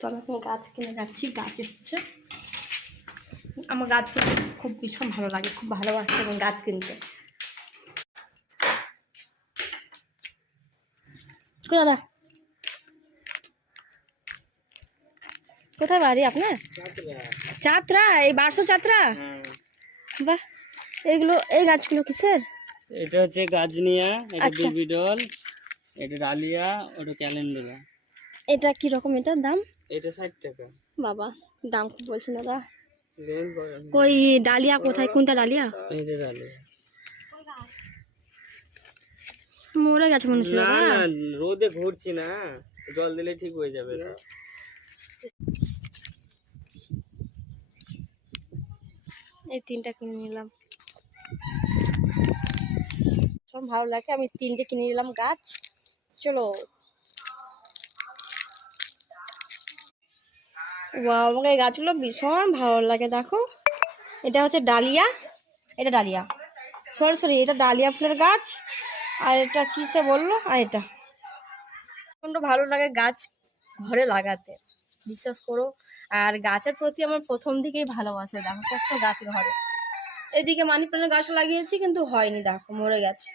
তো আমি এখন গাছ কিনে যাচ্ছি, গাছ এসছে। আমার গাছ কিনতে খুব ভীষণ ভালো লাগে, খুব ভালোবাসি এবং গাছ কিনতে। দাদা কোথায় বাড়ি আপনার? চাতরা, এই 1200 চাতরা। বাহ, এইগুলো এই গাছগুলো কিসের? এটা হচ্ছে গাজনিয়া, এটা বেবি ডল, এটা ডালিয়া, ওটা ক্যালেন্ডুলা। এটা কি রকম, এটার দাম? এটা 60 টাকা। বাবা দাম খুব বলছেন দাদা। কই ডালিয়া কোথায়, কোনটা ডালিয়া? এটা ডালিয়া মরে গেছে মনে হচ্ছে। না না, রোদে ঘুরছি না, জল দিলে ঠিক হয়ে যাবে। এই 3টা কিনে নিলাম, সব ভালো লাগে। আমি 3টে কিনে নিলাম গাছ। চলো, আমাকে এই গাছগুলো ভীষণ ভালো লাগে। দেখো, এটা হচ্ছে ডালিয়া, এটা ডালিয়া, সরি এটা ডালিয়া ফুলের গাছ। আর এটা কিসে বললো, আর এটা প্রচণ্ড ভালো লাগে গাছ ঘরে লাগাতে, বিশ্বাস করো। আর গাছের প্রতি আমার প্রথম থেকেই ভালোবাসে। দেখো কত গাছ ঘরে। এদিকে মানি প্ল্যান্টের গাছ লাগিয়েছি কিন্তু হয়নি, দেখো মরে গেছে।